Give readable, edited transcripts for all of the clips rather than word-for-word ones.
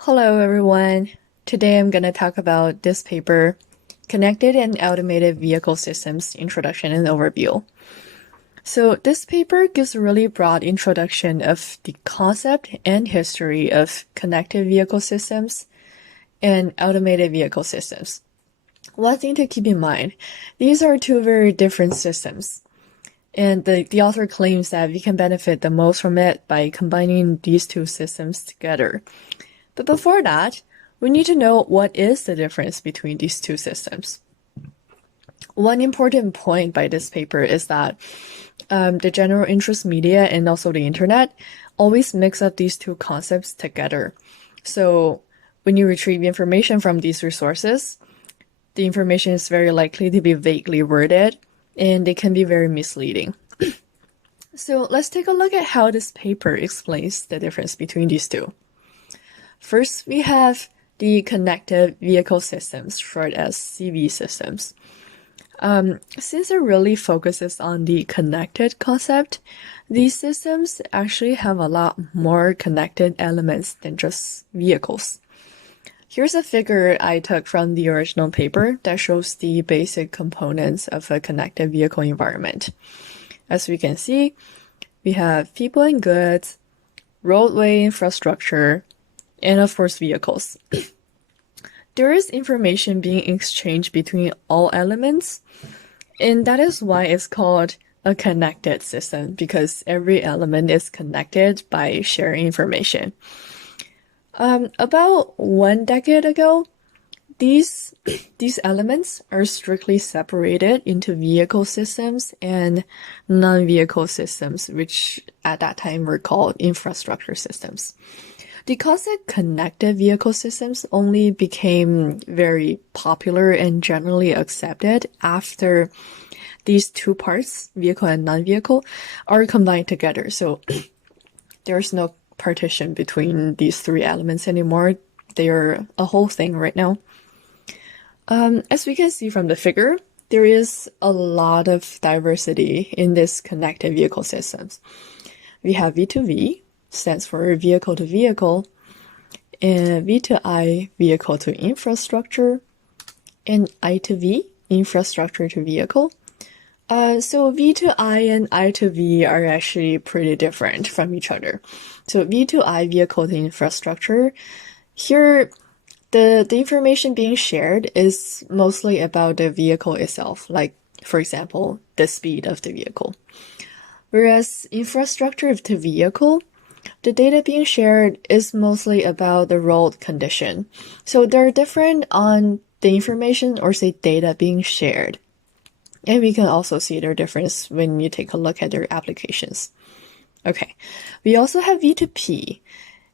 Hello, everyone. Today I'm going to talk about this paper, Connected and Automated Vehicle Systems Introduction and Overview. So this paper gives a really broad introduction of the concept and history of connected vehicle systems and automated vehicle systems. One thing to keep in mind, these are two very different systems. And the author claims that we can benefit the most from it by combining these two systems together. But before that, we need to know what is the difference between these two systems. One important point by this paper is that the general interest media and also the internet always mix up these two concepts together. So when you retrieve information from these resources, the information is very likely to be vaguely worded and they can be very misleading. So let's take a look at how this paper explains the difference between these two. First, we have the connected vehicle systems, short as CV systems. Since it really focuses on the connected concept, these systems actually have a lot more connected elements than just vehicles. Here's a figure I took from the original paper that shows the basic components of a connected vehicle environment. As we can see, we have people and goods, roadway infrastructure, and of course vehicles. There is information being exchanged between all elements, and that is why it's called a connected system, because every element is connected by sharing information. About 1 decade ago, these elements are strictly separated into vehicle systems and non-vehicle systems, which at that time were called infrastructure systems. The concept connected vehicle systems only became very popular and generally accepted after these two parts, vehicle and non-vehicle, are combined together. So there's no partition between these three elements anymore. They are a whole thing right now. As we can see from the figure, there is a lot of diversity in this connected vehicle systems. We have V2V, stands for vehicle to vehicle, and V2I, vehicle to infrastructure, and I2V, infrastructure to vehicle. So V2I and I2V are actually pretty different from each other. So V2I, vehicle to infrastructure, here the information being shared is mostly about the vehicle itself, like, for example, the speed of the vehicle. Whereas infrastructure to vehicle, the data being shared is mostly about the road condition. So they're different on the information or say data being shared. And we can also see their difference when you take a look at their applications. Okay, we also have V2P.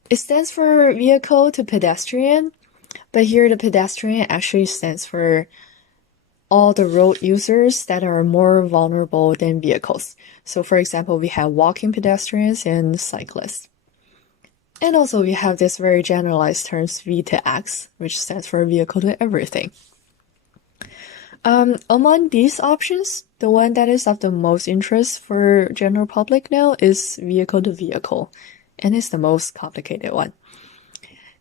It stands for vehicle to pedestrian, but here the pedestrian actually stands for all the road users that are more vulnerable than vehicles. So for example, we have walking pedestrians and cyclists. And also we have this very generalized terms V to X, which stands for vehicle to everything. Among these options, the one that is of the most interest for general public now is vehicle to vehicle, and it's the most complicated one.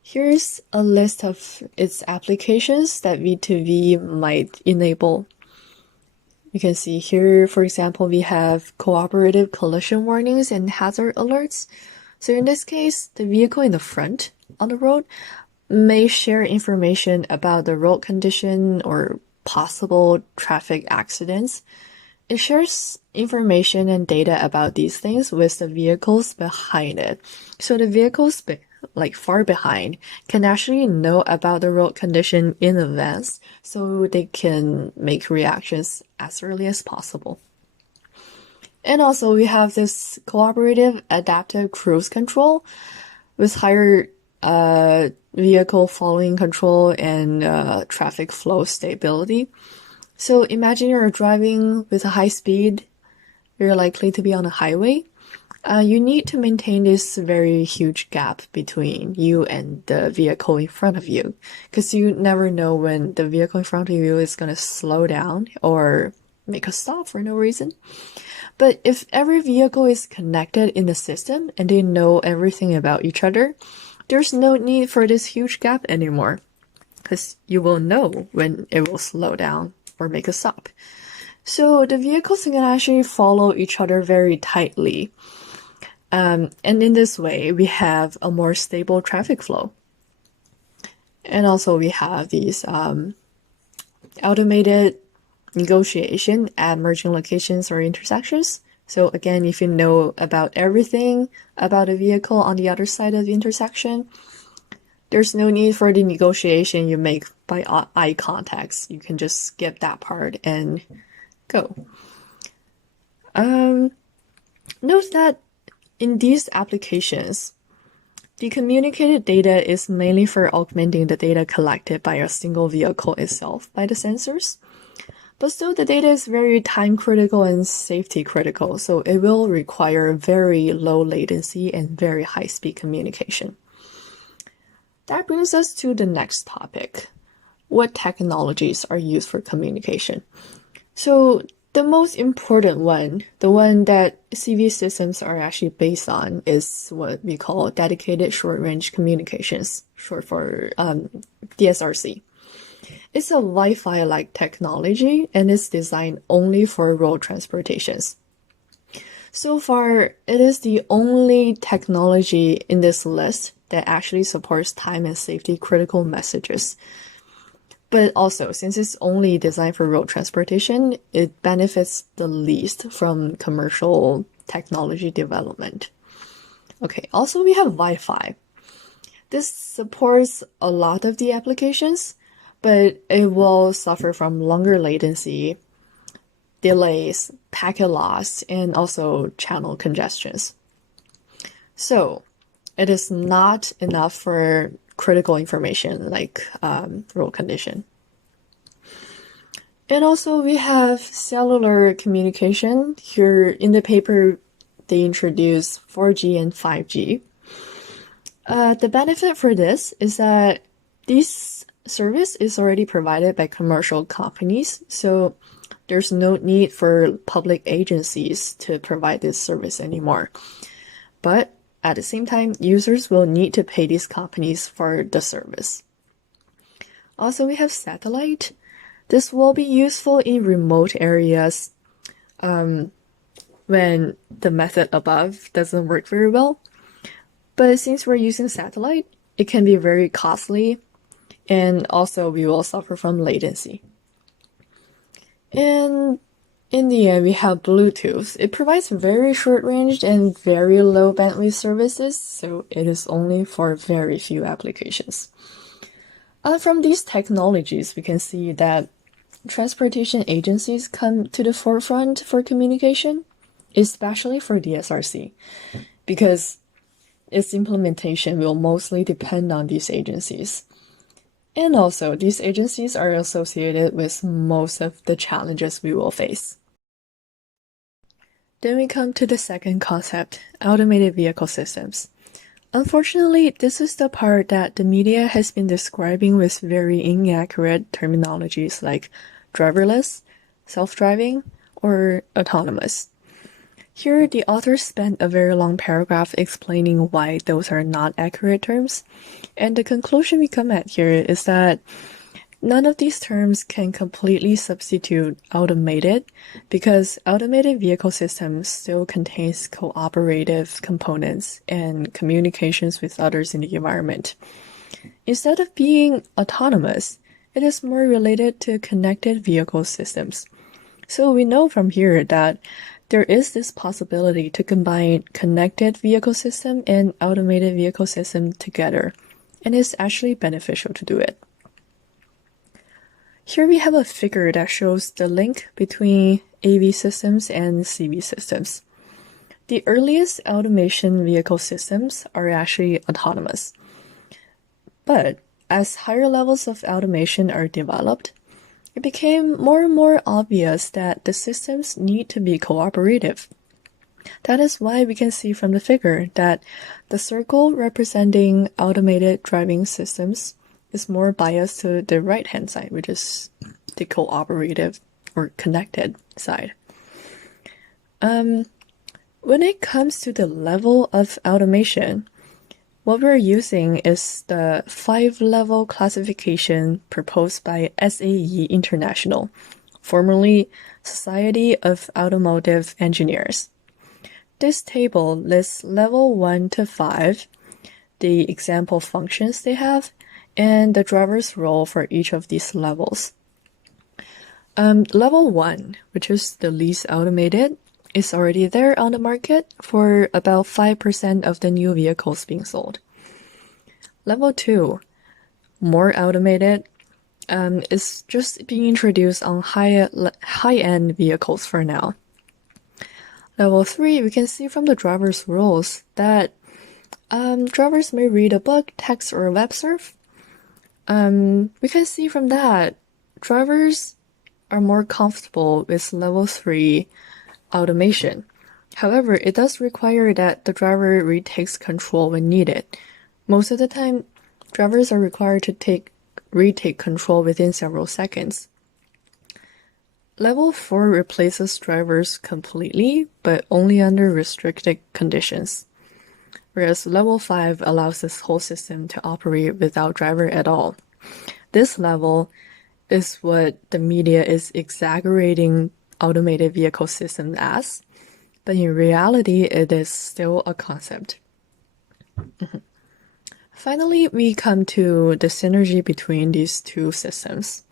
Here's a list of its applications that V2V might enable. You can see here, for example, we have cooperative collision warnings and hazard alerts. So in this case, the vehicle in the front on the road may share information about the road condition or possible traffic accidents. It shares information and data about these things with the vehicles behind it. So the vehicles far behind can actually know about the road condition in advance so they can make reactions as early as possible. And also we have this cooperative adaptive cruise control with higher vehicle following control and traffic flow stability. So imagine you're driving with a high speed, you're likely to be on a highway. You need to maintain this very huge gap between you and the vehicle in front of you, because you never know when the vehicle in front of you is going to slow down or make a stop for no reason. But if every vehicle is connected in the system and they know everything about each other, there's no need for this huge gap anymore, because you will know when it will slow down or make a stop. So the vehicles can actually follow each other very tightly. And in this way, we have a more stable traffic flow. And also we have these automated negotiation at merging locations or intersections. So again, if you know about everything about a vehicle on the other side of the intersection, there's no need for the negotiation you make by eye contacts. You can just skip that part and go. Note that in these applications, the communicated data is mainly for augmenting the data collected by a single vehicle itself by the sensors. But still, the data is very time critical and safety critical, so it will require very low latency and very high speed communication. That brings us to the next topic. What technologies are used for communication? So the most important one, the one that CV systems are actually based on, is what we call dedicated short-range communications, short for DSRC. It's a Wi-Fi-like technology and it's designed only for road transportations. So far, it is the only technology in this list that actually supports time and safety critical messages. But also, since it's only designed for road transportation, it benefits the least from commercial technology development. Okay, also we have Wi-Fi. This supports a lot of the applications, but it will suffer from longer latency, delays, packet loss, and also channel congestions. So it is not enough for critical information like road condition. And also we have cellular communication. Here in the paper, they introduce 4G and 5G. The benefit for this is that this service is already provided by commercial companies, so there's no need for public agencies to provide this service anymore. But at the same time, users will need to pay these companies for the service. Also, we have satellite. This will be useful in remote areas when the method above doesn't work very well. But since we're using satellite, it can be very costly, and also we will suffer from latency. And in the end, we have Bluetooth. It provides very short range and very low bandwidth services, so it is only for very few applications. From these technologies, we can see that transportation agencies come to the forefront for communication, especially for DSRC, because its implementation will mostly depend on these agencies. And also, these agencies are associated with most of the challenges we will face. Then we come to the second concept, automated vehicle systems. Unfortunately, this is the part that the media has been describing with very inaccurate terminologies like driverless, self-driving, or autonomous. Here, the author spent a very long paragraph explaining why those are not accurate terms, and the conclusion we come at here is that none of these terms can completely substitute automated, because automated vehicle systems still contains cooperative components and communications with others in the environment. Instead of being autonomous, it is more related to connected vehicle systems. So we know from here that there is this possibility to combine connected vehicle system and automated vehicle system together, and it's actually beneficial to do it. Here we have a figure that shows the link between AV systems and CV systems. The earliest automation vehicle systems are actually autonomous. But as higher levels of automation are developed, it became more and more obvious that the systems need to be cooperative. That is why we can see from the figure that the circle representing automated driving systems is more biased to the right-hand side, which is the cooperative or connected side. When it comes to the level of automation, What we're using is the 5-level classification proposed by SAE International, formerly Society of Automotive Engineers. This table lists level 1 to 5, the example functions they have, and the driver's role for each of these levels. Level 1, which is the least automated, is already there on the market for about 5% of the new vehicles being sold. Level 2, more automated, is just being introduced on high-end vehicles for now. Level 3, we can see from the driver's roles that drivers may read a book, text, or web surf. We can see from that drivers are more comfortable with level 3 automation. However, it does require that the driver retakes control when needed. Most of the time, drivers are required to retake control within several seconds. Level 4 replaces drivers completely, but only under restricted conditions. Whereas level 5 allows this whole system to operate without driver at all. This level is what the media is exaggerating automated vehicle systems as, but in reality, it is still a concept. Finally, we come to the synergy between these two systems.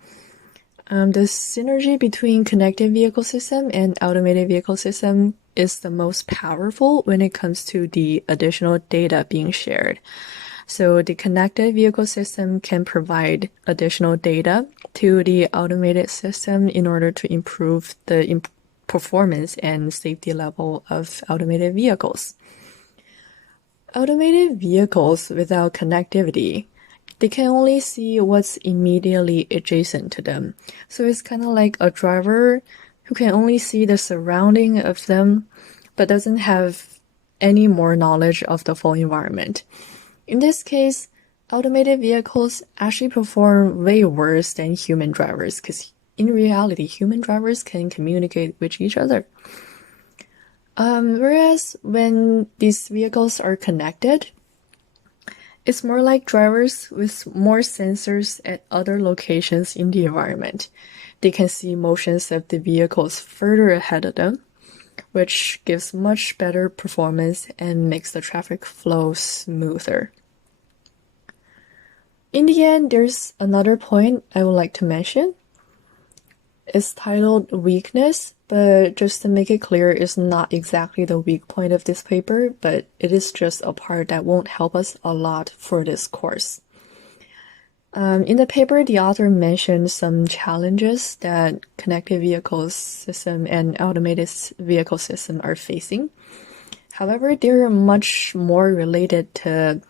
The synergy between connected vehicle system and automated vehicle system is the most powerful when it comes to the additional data being shared. So the connected vehicle system can provide additional data to the automated system in order to improve the performance and safety level of automated vehicles. Automated vehicles without connectivity, they can only see what's immediately adjacent to them. So it's kind of like a driver who can only see the surrounding of them, but doesn't have any more knowledge of the full environment. In this case, automated vehicles actually perform way worse than human drivers, because in reality, human drivers can communicate with each other. Whereas when these vehicles are connected, it's more like drivers with more sensors at other locations in the environment. They can see motions of the vehicles further ahead of them, which gives much better performance and makes the traffic flow smoother. In the end, there's another point I would like to mention. It's titled weakness, but just to make it clear, it's not exactly the weak point of this paper, but it is just a part that won't help us a lot for this course. In the paper, the author mentioned some challenges that connected vehicle system and automated vehicle system are facing. However, they're much more related to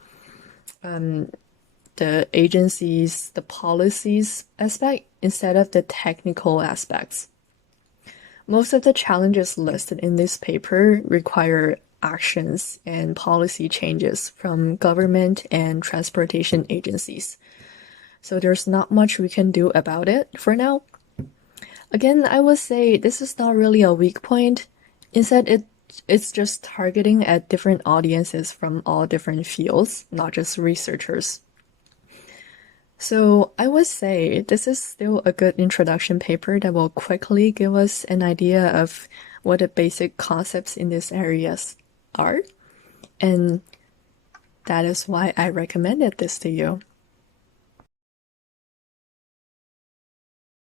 the agencies, the policies aspect instead of the technical aspects. Most of the challenges listed in this paper require actions and policy changes from government and transportation agencies. So there's not much we can do about it for now. Again, I would say this is not really a weak point. Instead, it's just targeting at different audiences from all different fields, not just researchers. So I would say this is still a good introduction paper that will quickly give us an idea of what the basic concepts in these areas are. And that is why I recommended this to you.